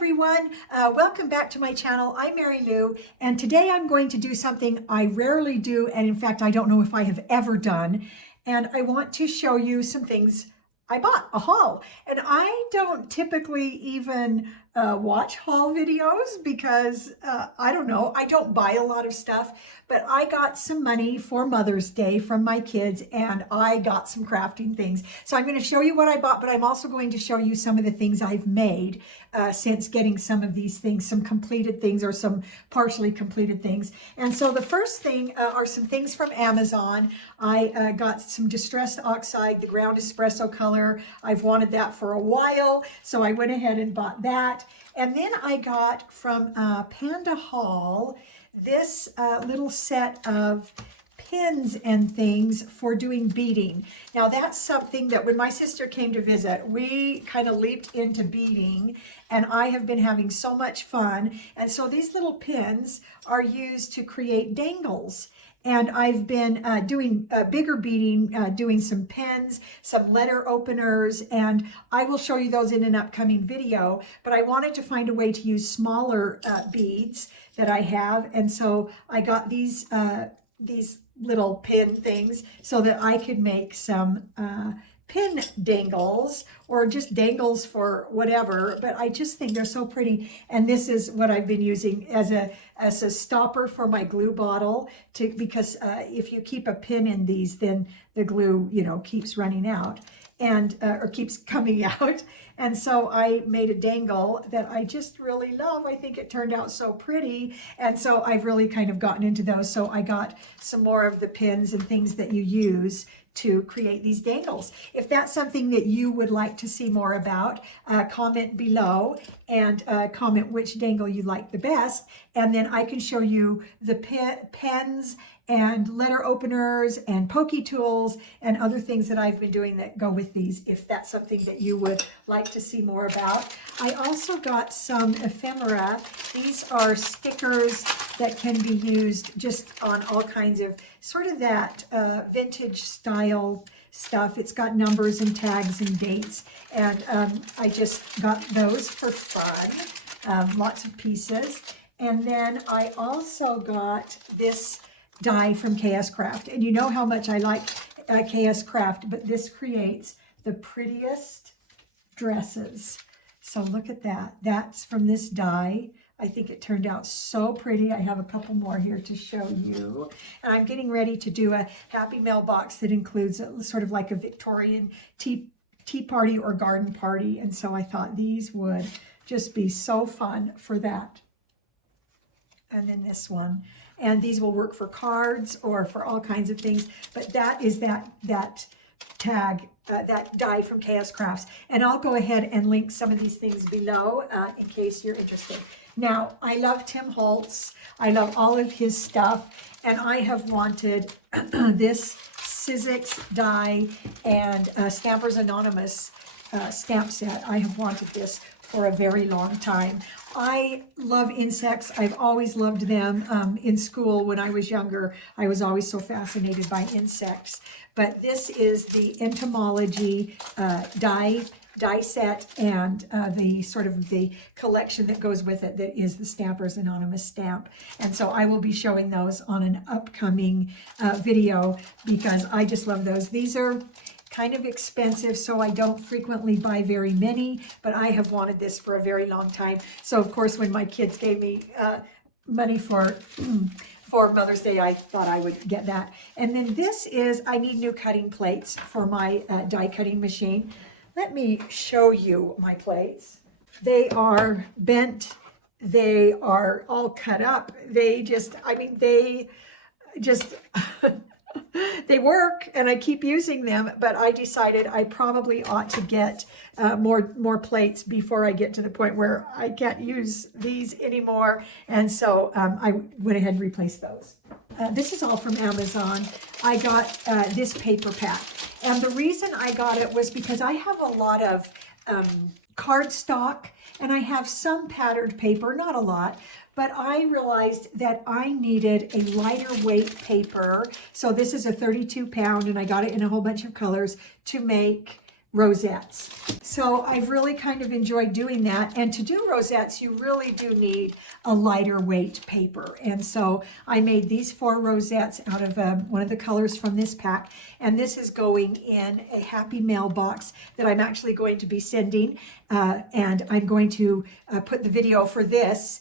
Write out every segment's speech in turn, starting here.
everyone, welcome back to my channel. I'm Mary Lou, and today I'm going to do something I rarely do, and in fact I don't know if I have ever done, and I want to show you some things I bought, a haul. And I don't typically even watch haul videos because I don't know, I don't buy a lot of stuff, but I got some money for Mother's Day from my kids and I got some crafting things. So I'm going to show you what I bought, but I'm also going to show you some of the things I've made since getting some of these things, some completed things or some partially completed things. And so the first thing are some things from Amazon. I got some Distressed Oxide, the ground espresso color. I've wanted that for a while, so I went ahead and bought that. And then I got from Pandahall this little set of pins and things for doing beading. Now that's something that when my sister came to visit, we kind of leaped into beading, and I have been having so much fun. And so these little pins are used to create dangles. And I've been doing bigger beading, doing some pens, some letter openers, and I will show you those in an upcoming video. But I wanted to find a way to use smaller beads that I have, and so I got these little pin things so that I could make some pin dangles or just dangles for whatever, but I just think they're so pretty. And this is what I've been using as a stopper for my glue bottle because if you keep a pin in these, then the glue, you know, keeps running out and or keeps coming out. And so I made a dangle that I just really love. I think it turned out so pretty. And so I've really kind of gotten into those. So I got some more of the pins and things that you use to create these dangles. If that's something that you would like to see more about, comment below and comment which dangle you like the best. And then I can show you the pens and letter openers and pokey tools and other things that I've been doing that go with these, if that's something that you would like to see more about. I also got some ephemera. These are stickers that can be used just on all kinds of sort of that vintage style stuff. It's got numbers and tags and dates, and I just got those for fun, lots of pieces. And then I also got this die from KS Craft, and you know how much I like KS Craft, but this creates the prettiest dresses. So look at that. That's from this die. I think it turned out so pretty. I have a couple more here to show you. And I'm getting ready to do a happy mailbox that includes sort of like a Victorian tea party or garden party. And so I thought these would just be so fun for that. And then this one. And these will work for cards or for all kinds of things. But that is that tag, that die from KS Crafts. And I'll go ahead and link some of these things below in case you're interested. Now, I love Tim Holtz. I love all of his stuff. And I have wanted this Sizzix die and Stampers Anonymous stamp set. I have wanted this for a very long time. I love insects. I've always loved them. In school, when I was younger, I was always so fascinated by insects. But this is the entomology die set and the sort of the collection that goes with it that is the Stampers Anonymous stamp. And so I will be showing those on an upcoming video because I just love those. These are kind of expensive, so I don't frequently buy very many, but I have wanted this for a very long time. So of course, when my kids gave me money for Mother's Day, I thought I would get that. And then this is, I need new cutting plates for my die cutting machine. Let me show you my plates. They are bent. They are all cut up. They just, I mean, they just... They work and I keep using them, but I decided I probably ought to get more plates before I get to the point where I can't use these anymore. And so I went ahead and replaced those. This is all from Amazon. I got this paper pack. And the reason I got it was because I have a lot of cardstock and I have some patterned paper, not a lot. But I realized that I needed a lighter weight paper. So this is a 32 pound and I got it in a whole bunch of colors to make rosettes. So I've really kind of enjoyed doing that. And to do rosettes, you really do need a lighter weight paper. And so I made these 4 rosettes out of one of the colors from this pack. And this is going in a happy mail box that I'm actually going to be sending. And I'm going to put the video for this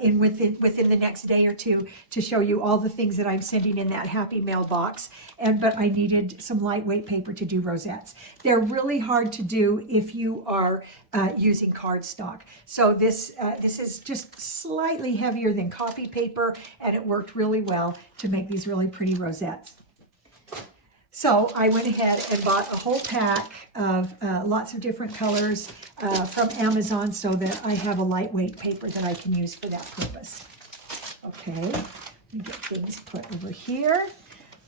within the next day or two to show you all the things that I'm sending in that happy mailbox. But I needed some lightweight paper to do rosettes. They're really hard to do if you are using cardstock. So this is just slightly heavier than copy paper, and it worked really well to make these really pretty rosettes. So I went ahead and bought a whole pack of lots of different colors from Amazon so that I have a lightweight paper that I can use for that purpose. Okay, let me get things put over here.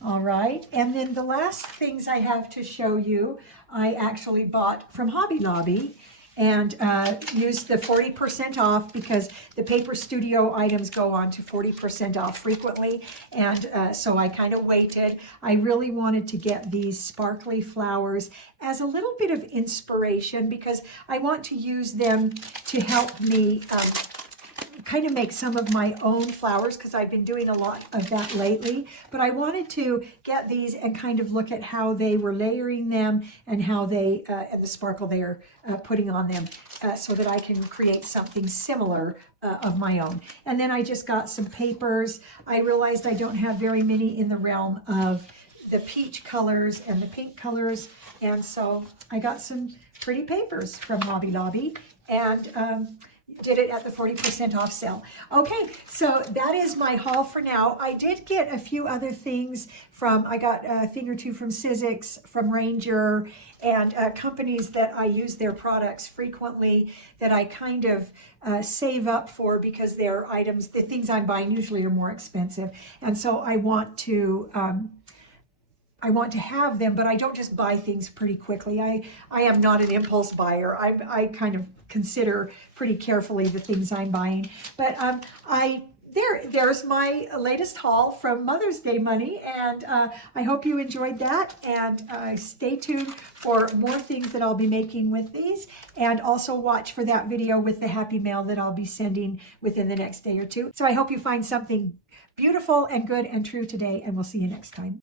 All right, and then the last things I have to show you, I actually bought from Hobby Lobby and used the 40% off because the Paper Studio items go on to 40% off frequently. And so I kind of waited. I really wanted to get these sparkly flowers as a little bit of inspiration because I want to use them to help me kind of make some of my own flowers because I've been doing a lot of that lately. But I wanted to get these and kind of look at how they were layering them and how they, and the sparkle they are putting on them so that I can create something similar of my own. And then I just got some papers. I realized I don't have very many in the realm of the peach colors and the pink colors. And so I got some pretty papers from Hobby Lobby and did it at the 40% off sale. Okay, so that is my haul for now. I did get a few other things from, I got a thing or two from Sizzix, from Ranger, and companies that I use their products frequently that I kind of save up for because their items, the things I'm buying usually are more expensive. And so I want to have them, but I don't just buy things pretty quickly. I am not an impulse buyer. I kind of consider pretty carefully the things I'm buying. But there's my latest haul from Mother's Day money, and I hope you enjoyed that. And stay tuned for more things that I'll be making with these, and also watch for that video with the Happy Mail that I'll be sending within the next day or two. So I hope you find something beautiful and good and true today, and we'll see you next time.